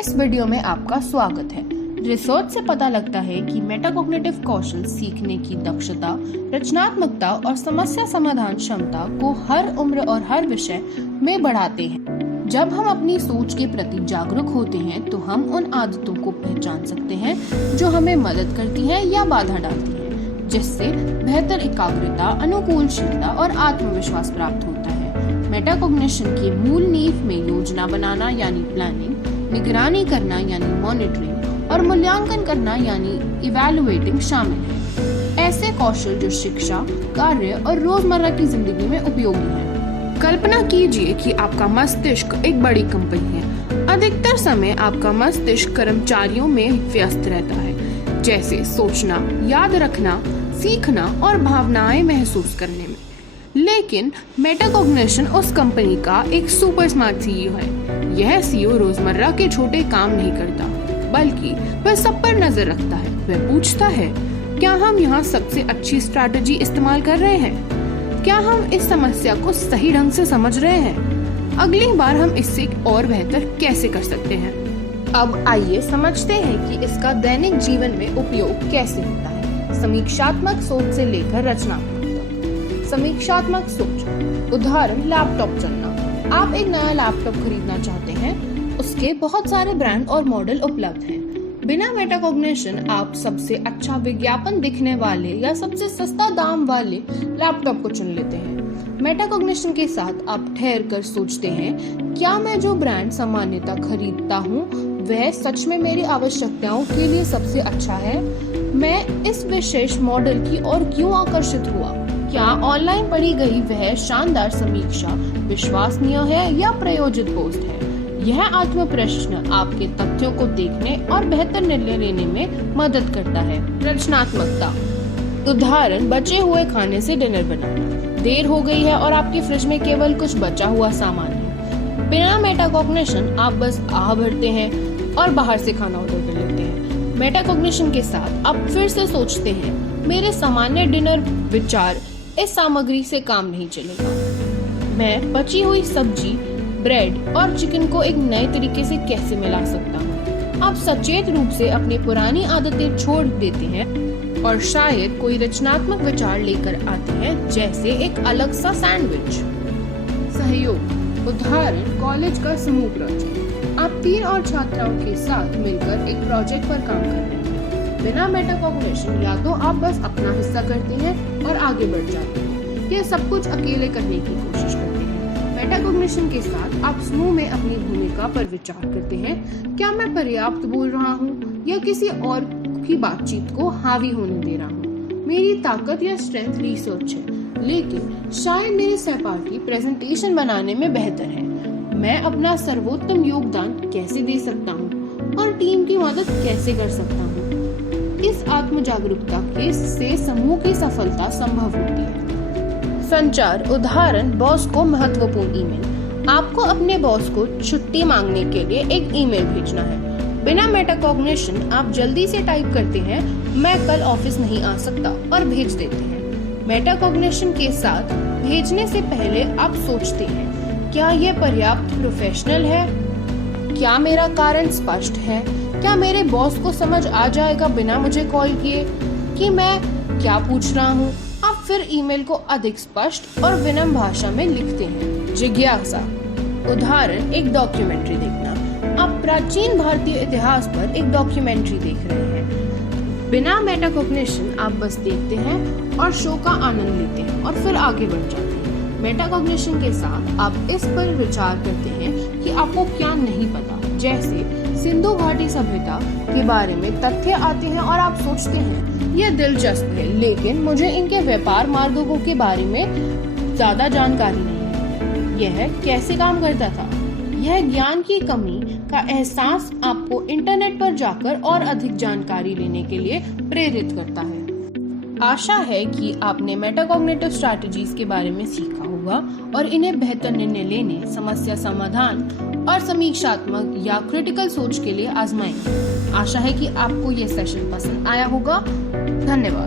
इस वीडियो में आपका स्वागत है। रिसर्च से पता लगता है कि मेटाकॉग्निटिव कौशल सीखने की दक्षता, रचनात्मकता और समस्या समाधान क्षमता को हर उम्र और हर विषय में बढ़ाते हैं। जब हम अपनी सोच के प्रति जागरूक होते हैं तो हम उन आदतों को पहचान सकते हैं जो हमें मदद करती हैं या बाधा डालती हैं, जिससे बेहतर एकाग्रता, अनुकूलशीलता और आत्मविश्वास प्राप्त होता है। मेटाकॉग्निशन की मूल नींव में योजना बनाना यानी प्लानिंग, निगरानी करना यानी मॉनिटरिंग और मूल्यांकन करना यानी इवैल्यूएटिंग शामिल है। ऐसे कौशल जो शिक्षा, कार्य और रोजमर्रा की जिंदगी में उपयोगी हैं। कल्पना कीजिए कि आपका मस्तिष्क एक बड़ी कंपनी है। अधिकतर समय आपका मस्तिष्क कर्मचारियों में व्यस्त रहता है, जैसे सोचना, याद रखना, सीखना और भावनाएं महसूस करने में। लेकिन मेटाकॉग्निशन उस कंपनी का एक सुपर स्मार्ट सीईओ है। यह सीईओ रोजमर्रा के छोटे काम नहीं करता, बल्कि वह सब पर नजर रखता है। वह पूछता है, क्या हम यहाँ सबसे अच्छी स्ट्रैटेजी इस्तेमाल कर रहे हैं? क्या हम इस समस्या को सही ढंग से समझ रहे हैं? अगली बार हम इससे और बेहतर कैसे कर सकते हैं? अब आइए समझते हैं कि इसका दैनिक जीवन में उपयोग कैसे होता है। समीक्षात्मक सोच से लेकर रचनात्मक। समीक्षात्मक सोच, उदाहरण लैपटॉप चुनना। आप एक नया लैपटॉप खरीदना चाहते हैं, उसके बहुत सारे ब्रांड और मॉडल उपलब्ध हैं। बिना मेटाकॉग्निशन आप सबसे अच्छा विज्ञापन दिखने वाले या सबसे सस्ता दाम वाले लैपटॉप को चुन लेते हैं। मेटाकॉग्निशन के साथ आप ठहर कर सोचते हैं, क्या मैं जो ब्रांड सामान्यतः खरीदता हूँ वह सच में मेरी आवश्यकताओं के लिए सबसे अच्छा है? मैं इस विशेष मॉडल की ओर क्यों आकर्षित हुआ? क्या ऑनलाइन पढ़ी गई वह शानदार समीक्षा विश्वसनीय है या प्रायोजित पोस्ट है? यह आत्म प्रश्न आपके तथ्यों को देखने और बेहतर निर्णय लेने में मदद करता है। रचनात्मकता, उदाहरण बचे हुए खाने से डिनर बनाना। देर हो गई है और आपकी फ्रिज में केवल कुछ बचा हुआ सामान है। बिना मेटाकॉग्निशन आप बस आह भरते हैं और बाहर से खाना ऑर्डर कर लेते हैं। मेटाकॉग्निशन के साथ आप फिर से सोचते हैं, मेरे सामान्य डिनर विचार इस सामग्री से काम नहीं चलेगा। मैं बची हुई सब्जी, ब्रेड और चिकन को एक नए तरीके से कैसे मिला सकता हूँ? आप सचेत रूप से अपनी पुरानी आदतें छोड़ देते हैं और शायद कोई रचनात्मक विचार लेकर आते हैं, जैसे एक अलग सा सैंडविच। सहयोग, उदाहरण कॉलेज का समूह प्रोजेक्ट। आप 3 और छात्राओं के साथ मिलकर एक प्रोजेक्ट पर काम कर रहे हैं। बिना मेटाकॉग्निशन या तो आप बस अपना हिस्सा करते हैं और आगे बढ़ जाते हैं, या सब कुछ अकेले करने की कोशिश करते हैं। मेटाकॉग्निशन के साथ आप समूह में अपनी भूमिका पर विचार करते हैं, क्या मैं पर्याप्त बोल रहा हूँ या किसी और की बातचीत को हावी होने दे रहा हूँ? मेरी ताकत या स्ट्रेंथ रिसर्च है, लेकिन शायद मेरे सहपाठी प्रेजेंटेशन बनाने में बेहतर है। मैं अपना सर्वोत्तम योगदान कैसे दे सकता हूँ और टीम की मदद कैसे कर सकता हूँ? इस आत्म जागरूकता के से समूह की सफलता संभव होती है। संचार, उदाहरण बॉस को महत्वपूर्ण ईमेल। आपको अपने बॉस को छुट्टी मांगने के लिए एक ईमेल भेजना है। बिना मेटाकॉग्निशन आप जल्दी से टाइप करते हैं, मैं कल ऑफिस नहीं आ सकता, और भेज देते हैं। मेटाकॉग्निशन के साथ भेजने से पहले आप सोचते हैं, क्या यह पर्याप्त प्रोफेशनल है? क्या मेरा कारण स्पष्ट है? क्या मेरे बॉस को समझ आ जाएगा बिना मुझे कॉल किए कि मैं क्या पूछ रहा हूँ? आप फिर ईमेल को अधिक स्पष्ट और विनम्र भाषा में लिखते हैं। जिज्ञासा, उदाहरण एक डॉक्यूमेंट्री देखना। आप प्राचीन भारतीय इतिहास पर एक डॉक्यूमेंट्री देख रहे हैं। बिना मेटाकॉग्निशन आप बस देखते हैं और शो का आनंद लेते हैं और फिर आगे बढ़ जाते हैं। मेटाकॉग्निशन के साथ आप इस पर विचार करते हैं कि आपको क्या नहीं पता, जैसे सिंधु घाटी सभ्यता के बारे में तथ्य आते हैं और आप सोचते हैं, यह दिलचस्प है, लेकिन मुझे इनके व्यापार मार्गों के बारे में ज्यादा जानकारी नहीं है। यह कैसे काम करता था? यह ज्ञान की कमी का एहसास आपको इंटरनेट पर जाकर और अधिक जानकारी लेने के लिए प्रेरित करता है। आशा है कि आपने मेटाकॉग्निटिव स्ट्रैटेजीज के बारे में सीखा होगा और इन्हें बेहतर निर्णय लेने, समस्या समाधान और समीक्षात्मक या क्रिटिकल सोच के लिए आजमाएं। आशा है कि आपको ये सेशन पसंद आया होगा। धन्यवाद।